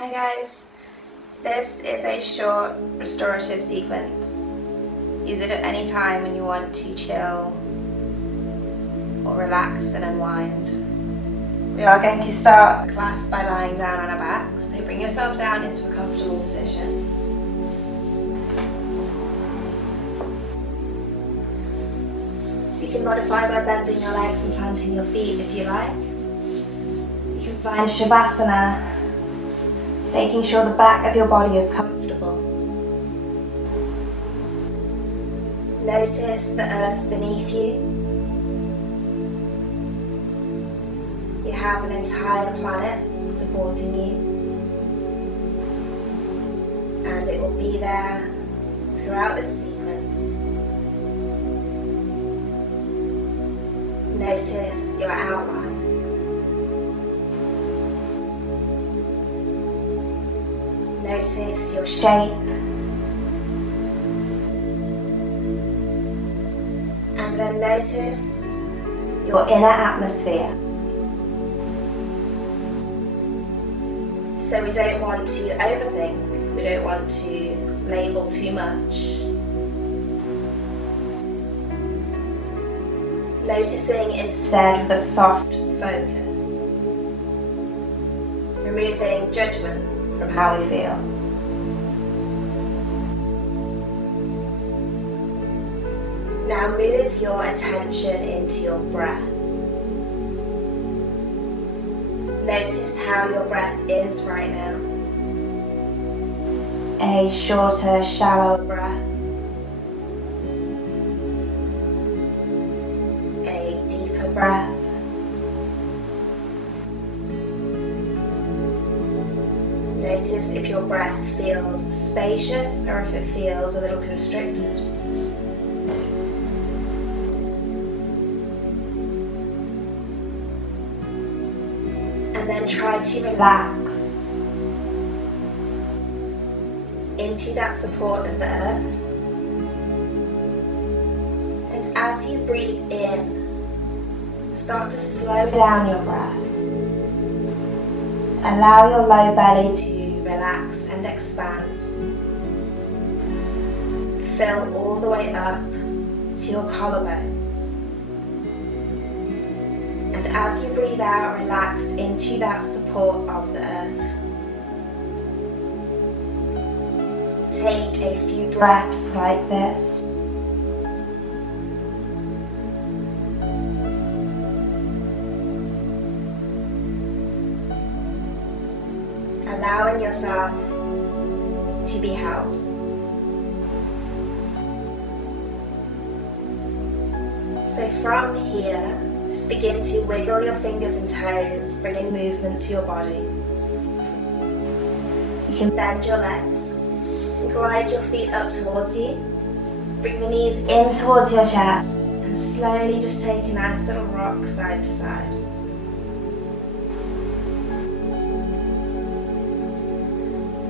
Hi guys, this is a short restorative sequence. Use it at any time when you want to chill or relax and unwind. We are going to start the class by lying down on our backs, so bring yourself down into a comfortable position. You can modify by bending your legs and planting your feet if you like. You can find Shavasana, making sure the back of your body is comfortable. Notice the earth beneath you. You have an entire planet supporting you, and it will be there throughout this sequence. Notice your outline. Notice your shape, and then notice your inner atmosphere. So we don't want to overthink, we don't want to label too much. Noticing instead with a soft focus, removing judgment from how we feel. Now move your attention into your breath. Notice how your breath is right now. A shorter, shallower breath. A deeper breath. Notice if your breath feels spacious or if it feels a little constricted. And then try to relax into that support of the earth. And as you breathe in, start to slow down your breath. Allow your low belly to relax and expand. Fill all the way up to your collarbones. And as you breathe out, relax into that support of the earth. Take a few breaths like this. Allowing yourself to be held. So from here, just begin to wiggle your fingers and toes, bringing movement to your body. You can bend your legs and glide your feet up towards you. Bring the knees in towards your chest and slowly just take a nice little rock side to side.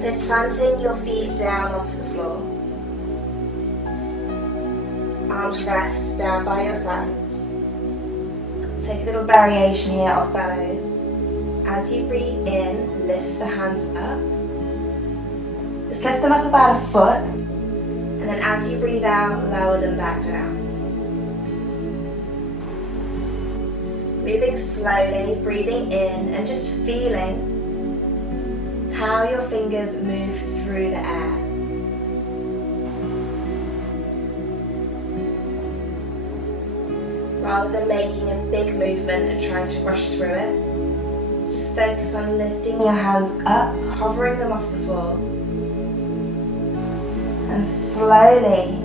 So planting your feet down onto the floor. Arms rest down by your sides. Take a little variation here of bellows. As you breathe in, lift the hands up. Just lift them up about a foot. And then as you breathe out, lower them back down. Moving slowly, breathing in and just feeling how your fingers move through the air. Rather than making a big movement and trying to rush through it, just focus on lifting your hands up, hovering them off the floor, and slowly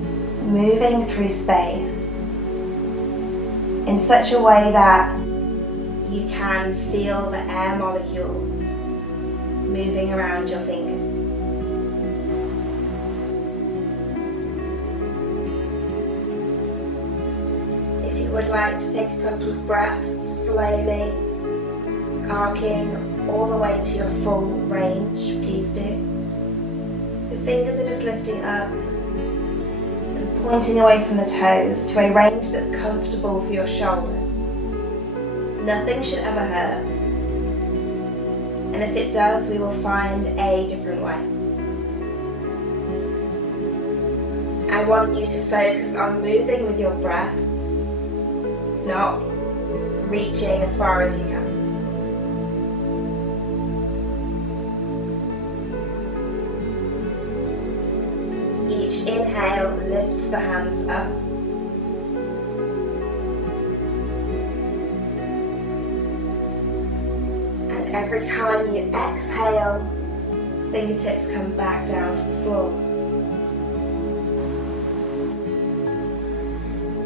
moving through space in such a way that you can feel the air molecules moving around your fingers. If you would like to take a couple of breaths slowly, arcing all the way to your full range, please do. Your fingers are just lifting up and pointing away from the toes to a range that's comfortable for your shoulders. Nothing should ever hurt. And if it does, we will find a different way. I want you to focus on moving with your breath, not reaching as far as you can. Each inhale lifts the hands up. And every time you exhale, fingertips come back down to the floor.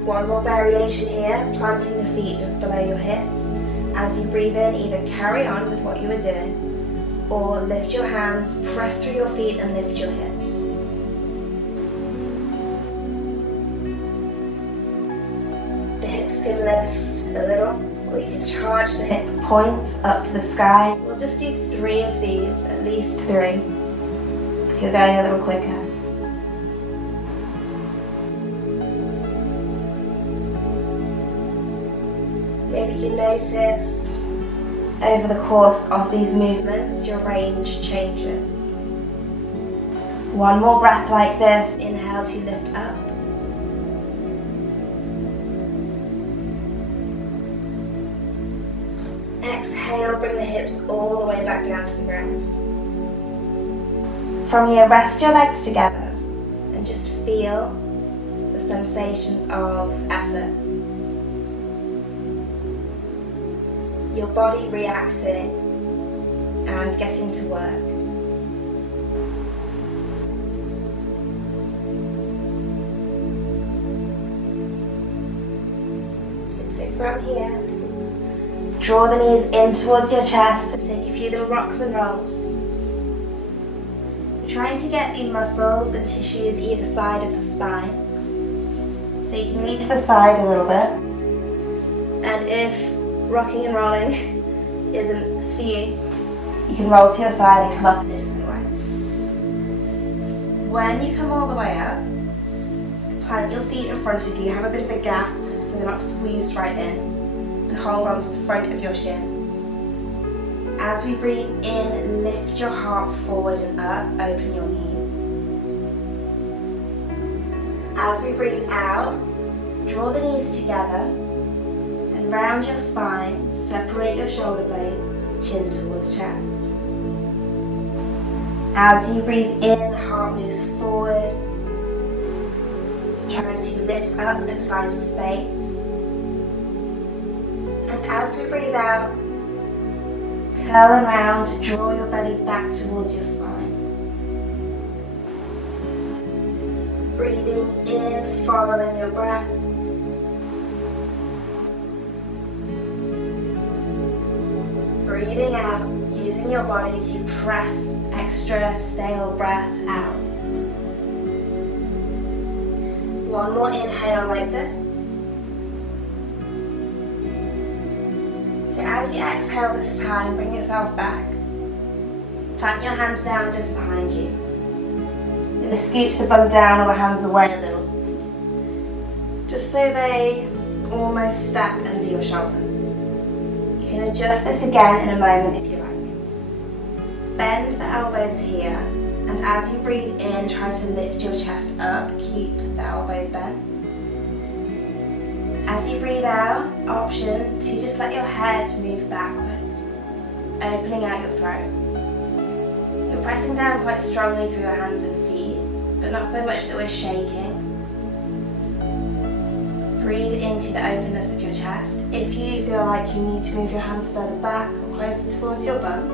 One more variation here, planting the feet just below your hips. As you breathe in, either carry on with what you are doing, or lift your hands, press through your feet and lift your hips. The hips can lift a little, or you can charge the hip points up to the sky. We'll just do 3 of these, at least 3. You're going a little quicker. Maybe you notice over the course of these movements your range changes. One more breath like this. Inhale to lift up. Exhale, bring the hips all the way back down to the ground. From here, rest your legs together and just feel the sensations of effort. Your body reacting and getting to work. So from here, draw the knees in towards your chest and take a few little rocks and rolls. You're trying to get the muscles and tissues either side of the spine. So you can lean to the side a little bit. And if rocking and rolling isn't for you, you can roll to your side and come up in a different way. When you come all the way up, plant your feet in front of you, have a bit of a gap so they're not squeezed right in, and hold on to the front of your shins. As we breathe in, lift your heart forward and up, open your knees. As we breathe out, draw the knees together, round your spine, separate your shoulder blades, chin towards chest. As you breathe in, heart moves forward, trying to lift up and find space. And as we breathe out, curl and round, draw your belly back towards your spine. Breathing in, following your breath. Breathing out, using your body to press extra stale breath out. One more inhale like this. So as you exhale this time, bring yourself back. Plant your hands down just behind you. Maybe scooch the bum down or the hands away a little. Just so they almost stack under your shoulders. You can adjust this again in a moment if you like. Bend the elbows here, and as you breathe in, try to lift your chest up, keep the elbows bent. As you breathe out, option to just let your head move backwards, opening out your throat. You're pressing down quite strongly through your hands and feet, but not so much that we're shaking. Breathe into the openness of your chest. If you feel like you need to move your hands further back or closer towards your bum,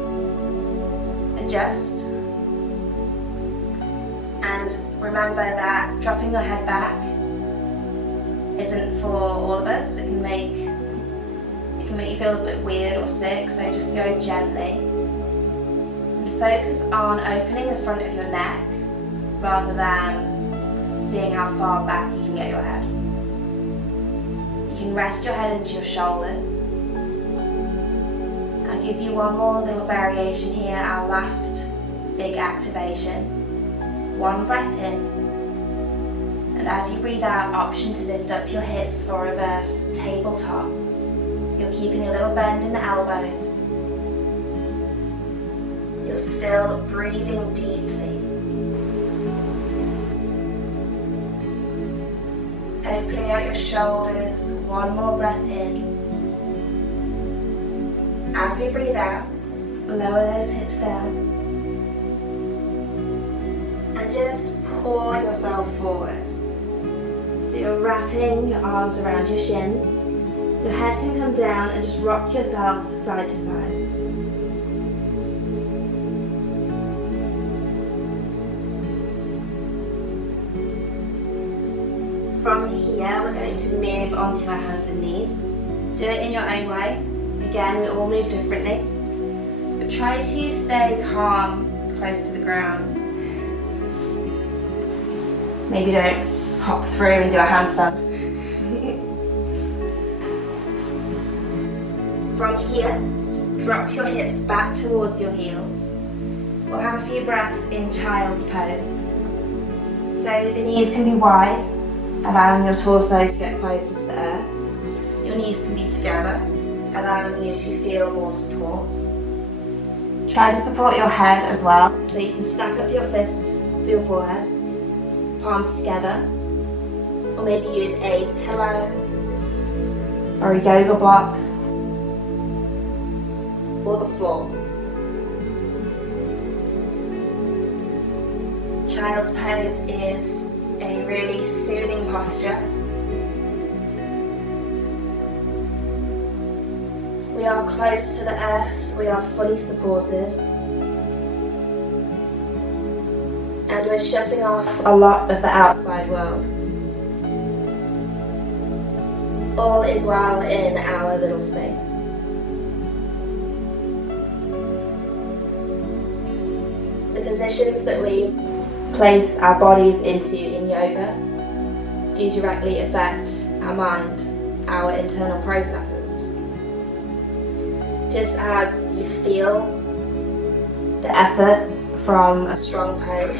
adjust. And remember that dropping your head back isn't for all of us. It can make you feel a bit weird or sick, so just go gently. And focus on opening the front of your neck rather than seeing how far back you can get your head. You can rest your head into your shoulders. I'll give you one more little variation here, our last big activation. One breath in, and as you breathe out, option to lift up your hips for reverse tabletop. You're keeping a little bend in the elbows. You're still breathing deeply. Opening out your shoulders, one more breath in. As we breathe out, lower those hips down. And just pour yourself forward. So you're wrapping your arms around your shins. Your head can come down and just rock yourself side to side. From here, we're going to move onto our hands and knees. Do it in your own way. Again, we all move differently. But try to stay calm, close to the ground. Maybe don't hop through and do a handstand. From here, drop your hips back towards your heels. We'll have a few breaths in child's pose. So the knees can be wide, allowing your torso to get closer to the earth. Your knees can be together, allowing you to feel more support. Try to support your head as well, so you can stack up your fists for your forehead, palms together, or maybe use a pillow or a yoga block or the floor. Child's pose is a really soothing posture. We are close to the earth, we are fully supported. And we're shutting off a lot of the outside world. All is well in our little space. The positions that we place our bodies into in yoga do directly affect our mind, our internal processes. Just as you feel the effort from a strong pose,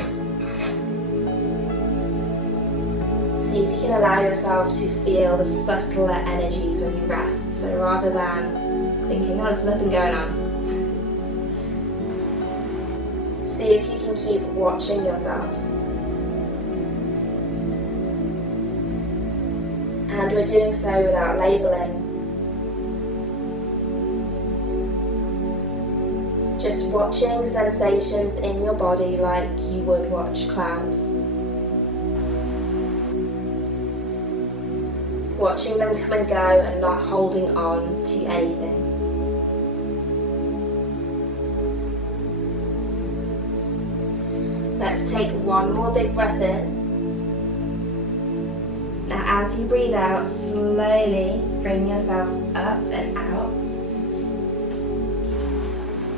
see if you can allow yourself to feel the subtler energies when you rest. So rather than thinking, oh, there's nothing going on, see if you can keep watching yourself. And we're doing so without labeling. Just watching sensations in your body like you would watch clouds. Watching them come and go and not holding on to anything. Let's take one more big breath in. Now as you breathe out, slowly bring yourself up and out.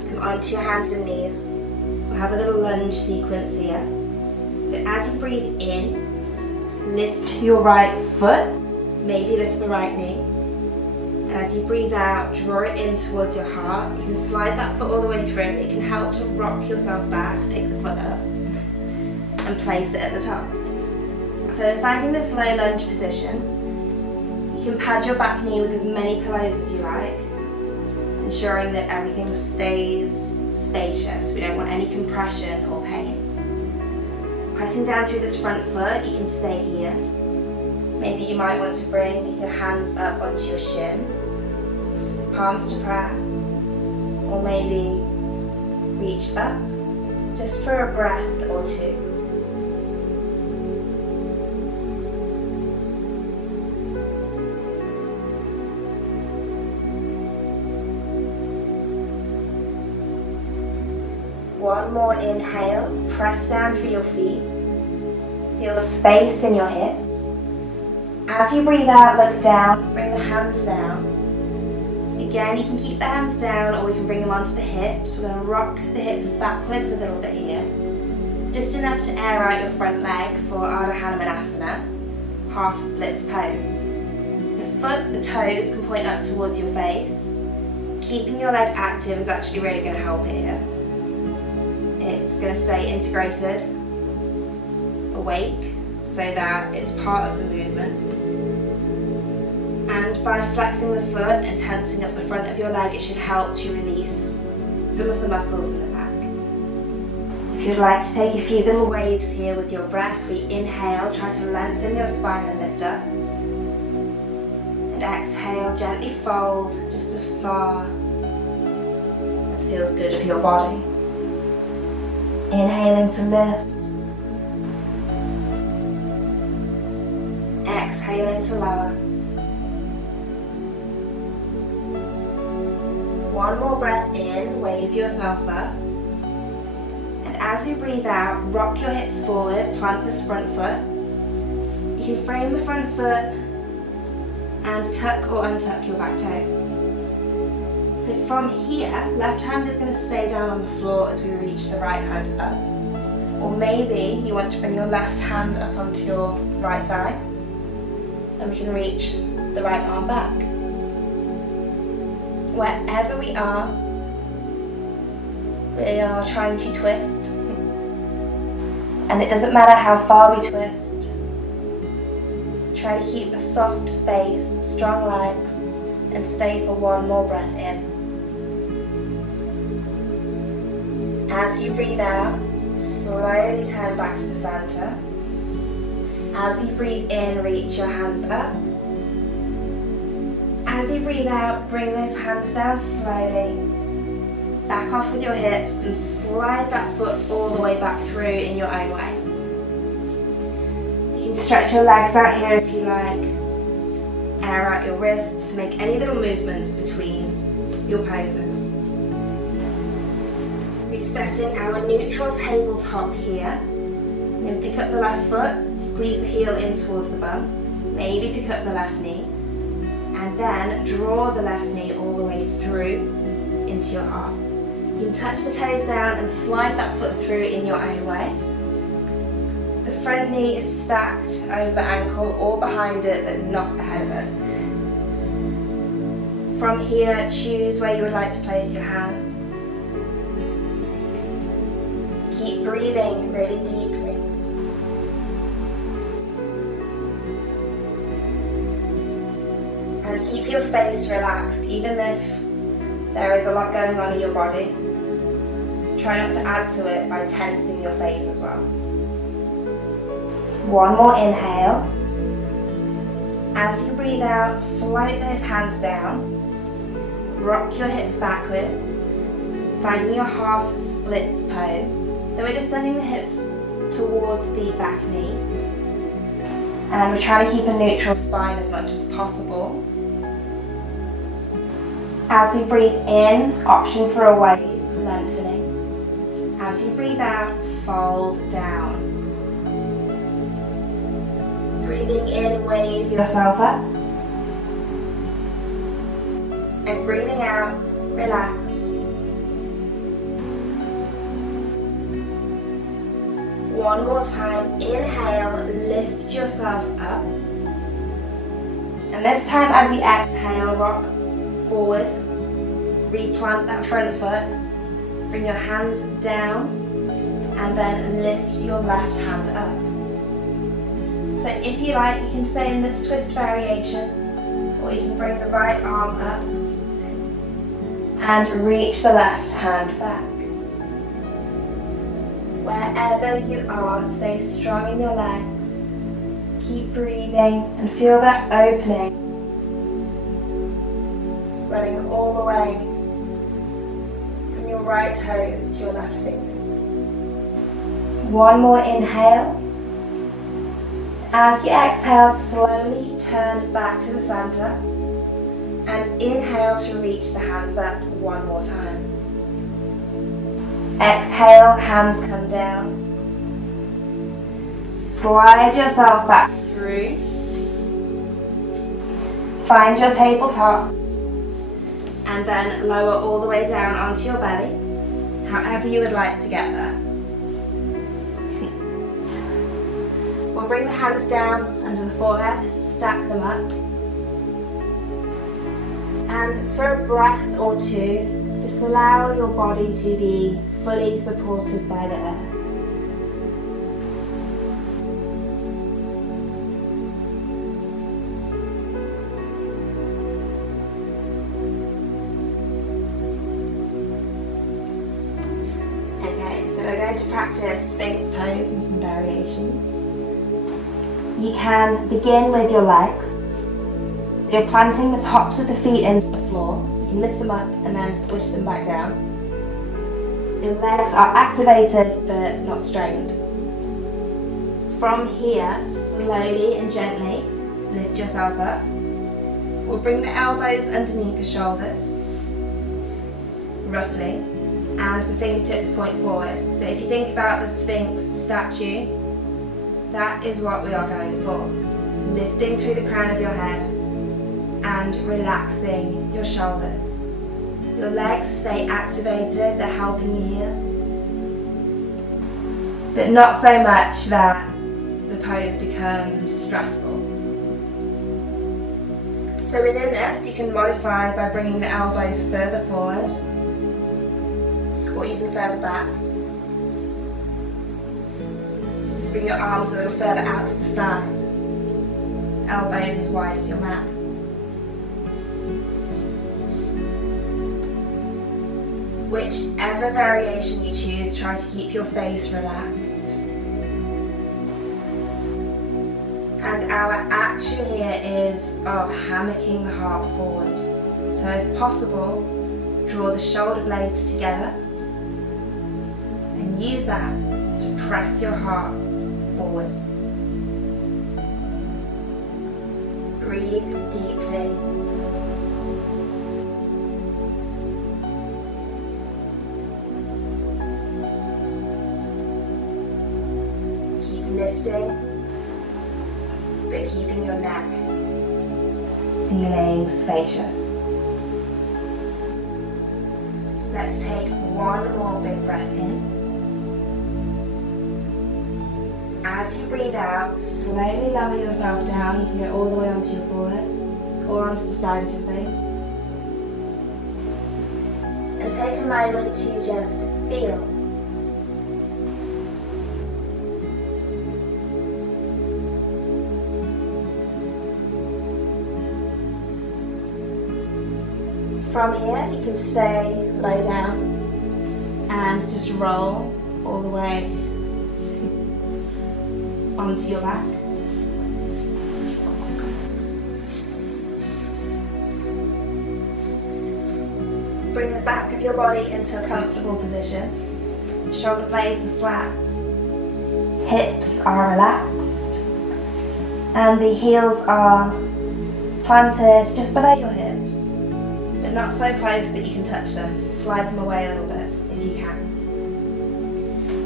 Come onto your hands and knees. We'll have a little lunge sequence here. So as you breathe in, lift your right foot, maybe lift the right knee. As you breathe out, draw it in towards your heart. You can slide that foot all the way through. It can help to rock yourself back, pick the foot up, and place it at the top. So finding this low lunge position, you can pad your back knee with as many pillows as you like, ensuring that everything stays spacious. We don't want any compression or pain. Pressing down through this front foot, you can stay here. Maybe you might want to bring your hands up onto your shin, palms to prayer, or maybe reach up just for a breath or two. One more inhale, press down through your feet. Feel the space in your hips. As you breathe out, look down, bring the hands down. Again, you can keep the hands down or we can bring them onto the hips. We're going to rock the hips backwards a little bit here. Just enough to air out your front leg for Ardha Hanumanasana, half splits pose. The toes can point up towards your face. Keeping your leg active is actually really going to help here. It's going to stay integrated, awake, so that it's part of the movement. And by flexing the foot and tensing up the front of your leg, it should help to release some of the muscles in the back. If you'd like to take a few little waves here with your breath, we inhale, try to lengthen your spine and lift up. And exhale, gently fold just as far as feels good for your body. Inhaling to lift. Exhaling to lower. One more breath in, wave yourself up. And as you breathe out, rock your hips forward, plant this front foot. You can frame the front foot and tuck or untuck your back toes. So from here, left hand is going to stay down on the floor as we reach the right hand up. Or maybe you want to bring your left hand up onto your right thigh, and we can reach the right arm back. Wherever we are trying to twist. And it doesn't matter how far we twist. Try to keep a soft face, strong legs, and stay for one more breath in. As you breathe out, slowly turn back to the center. As you breathe in, reach your hands up. As you breathe out, bring those hands down slowly. Back off with your hips and slide that foot all the way back through in your own way. You can stretch your legs out here if you like. Air out your wrists, make any little movements between your poses. Resetting our neutral tabletop here. Then pick up the left foot, squeeze the heel in towards the bum. Maybe pick up the left knee. And then draw the left knee all the way through into your heart. You can touch the toes down and slide that foot through in your own way. The front knee is stacked over the ankle or behind it, but not ahead of it. From here, choose where you would like to place your hands. Keep breathing really deeply. And keep your face relaxed, even if there is a lot going on in your body. Try not to add to it by tensing your face as well. One more inhale. As you breathe out, float those hands down. Rock your hips backwards, finding your half splits pose. So we're just sending the hips towards the back knee. And we're trying to keep a neutral spine as much as possible. As we breathe in, option for a wave, lengthening. As you breathe out, fold down. Breathing in, wave yourself up. And breathing out, relax. One more time, inhale, lift yourself up. And this time as you exhale, rock forward, replant that front foot, bring your hands down, and then lift your left hand up. So if you like, you can stay in this twist variation, or you can bring the right arm up and reach the left hand back. Wherever you are, stay strong in your legs. Keep breathing and feel that opening, running all the way from your right toes to your left fingers. One more inhale. As you exhale, slowly turn back to the center and inhale to reach the hands up one more time. Exhale, hands come down. Slide yourself back through. Find your tabletop and then lower all the way down onto your belly, however you would like to get there. We'll bring the hands down under the forehead, stack them up. And for a breath or two, just allow your body to be fully supported by the earth. Okay, so we're going going to practice Sphinx pose and some variations. You can begin with your legs. So you're planting the tops of the feet into the floor. You can lift them up and then squish them back down. Your legs are activated but not strained. From here, slowly and gently lift yourself up. We'll bring the elbows underneath the shoulders, roughly, and the fingertips point forward. So if you think about the Sphinx statue, that is what we are going for. Lifting through the crown of your head and relaxing your shoulders. Your legs stay activated, they're helping you here. But not so much that the pose becomes stressful. So within this, you can modify by bringing the elbows further forward or even further back. Bring your arms a little further out to the side. Elbows as wide as your mat. Whichever variation you choose, try to keep your face relaxed. And our action here is of hammocking the heart forward. So if possible, draw the shoulder blades together and use that to press your heart forward. Breathe deeply. Keep lifting, but keeping your neck feeling spacious. Let's take one more big breath in. As you breathe out, slowly lower yourself down. You can go all the way onto your forehead or onto the side of your face. And take a moment to just feel. From here, you can stay low down and just roll all the way onto your back. Bring the back of your body into a comfortable position. Shoulder blades are flat, hips are relaxed, and the heels are planted just below your hips, but not so close that you can touch them. Slide them away a little bit if you can.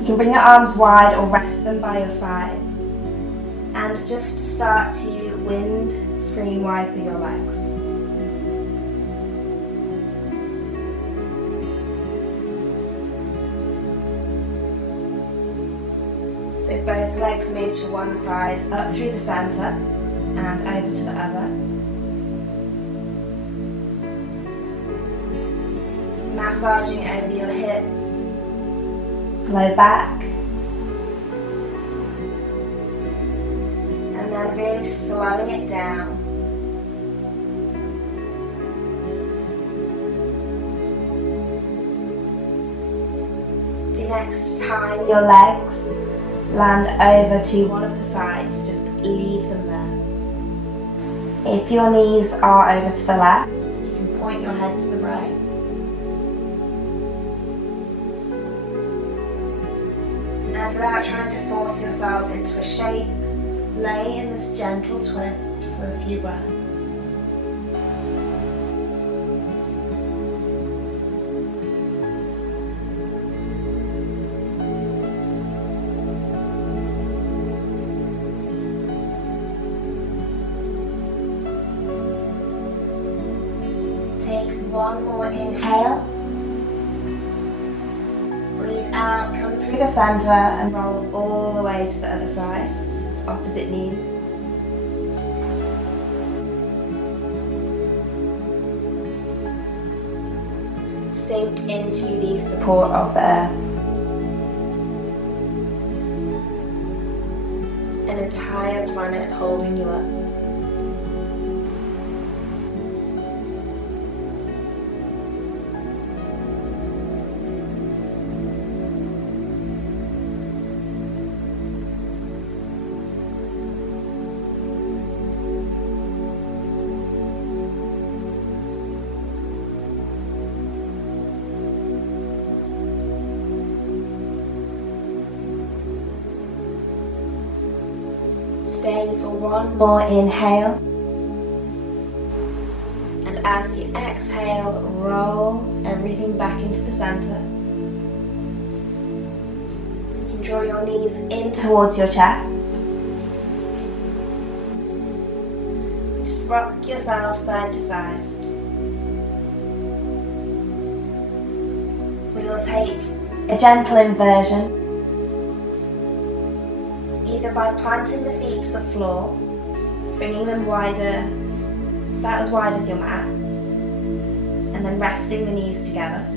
You can bring your arms wide or rest them by your sides and just start to wind screen wide through your legs. So both legs move to one side, up through the centre and over to the other. Massaging over your hips, low back, and then really slowing it down. The next time your legs land over to one of the sides, just leave them there. If your knees are over to the left, you can point your head to the right. And without trying to force yourself into a shape, lay in this gentle twist for a few breaths. Take one more inhale. Breathe out, come through the center and roll all the way to the other side, opposite knees. Sink into the support of the earth. An entire planet holding you up. Staying for one more inhale. And as you exhale, roll everything back into the center. You can draw your knees in towards your chest. Just rock yourself side to side. We will take a gentle inversion, either by planting the feet to the floor, bringing them wider, about as wide as your mat, and then resting the knees together.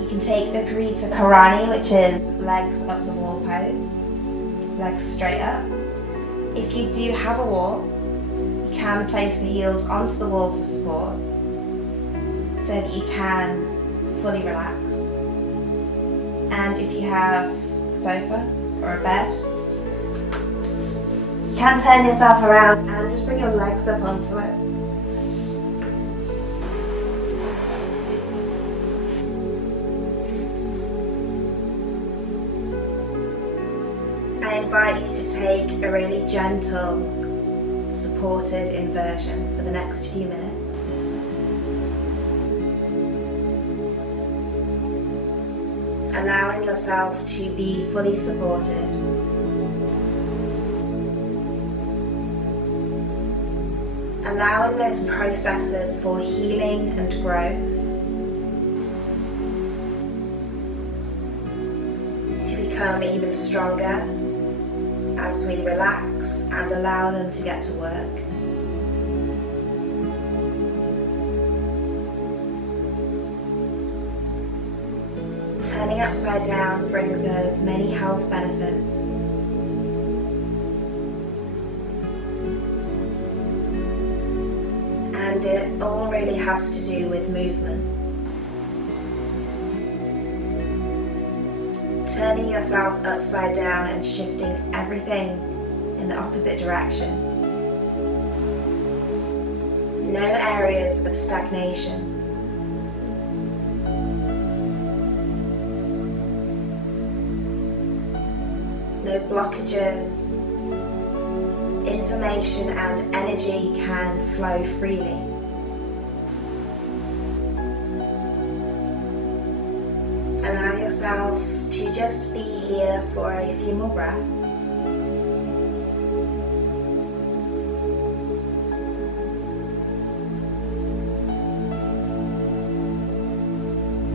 You can take Viparita Karani, which is legs up the wall pose, legs straight up. If you do have a wall, you can place the heels onto the wall for support, so that you can fully relax. And if you have a sofa or a bed, you can turn yourself around and just bring your legs up onto it. I invite you to take a really gentle, supported inversion for the next few minutes. Allowing yourself to be fully supported. Allowing those processes for healing and growth to become even stronger as we relax and allow them to get to work. Turning upside down brings us many health benefits. And it all really has to do with movement. Turning yourself upside down and shifting everything in the opposite direction. No areas of stagnation. No blockages. Information and energy can flow freely. Allow yourself to just be here for a few more breaths.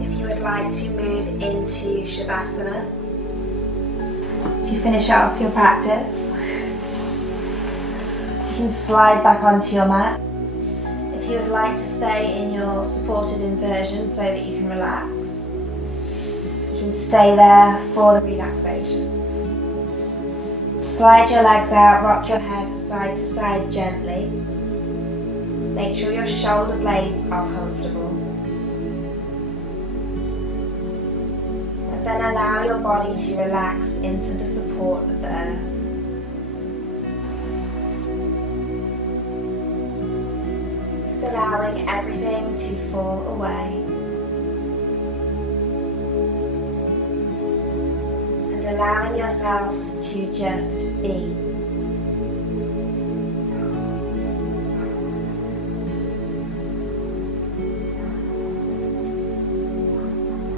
If you would like to move into Shavasana to finish off your practice, you can slide back onto your mat. If you would like to stay in your supported inversion so that you can relax, you can stay there for the relaxation. Slide your legs out, rock your head side to side gently. Make sure your shoulder blades are comfortable. And then allow your body to relax into the support of the earth. Allowing everything to fall away and allowing yourself to just be.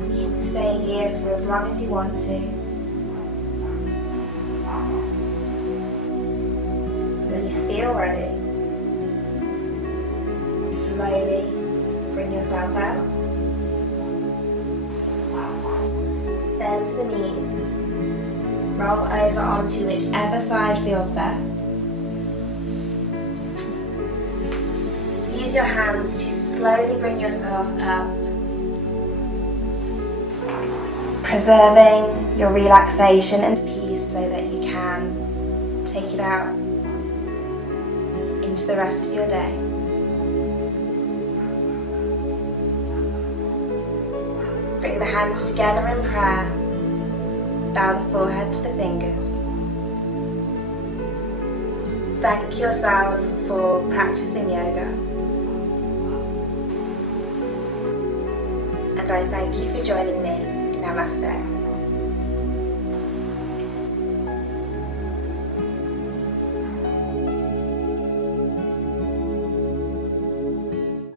You can stay here for as long as you want to. When you feel ready, slowly bring yourself out. Bend the knees. Roll over onto whichever side feels best. Use your hands to slowly bring yourself up, preserving your relaxation and peace so that you can take it out into the rest of your day. Bring the hands together in prayer. Bow the forehead to the fingers. Thank yourself for practicing yoga. And I thank you for joining me. Namaste.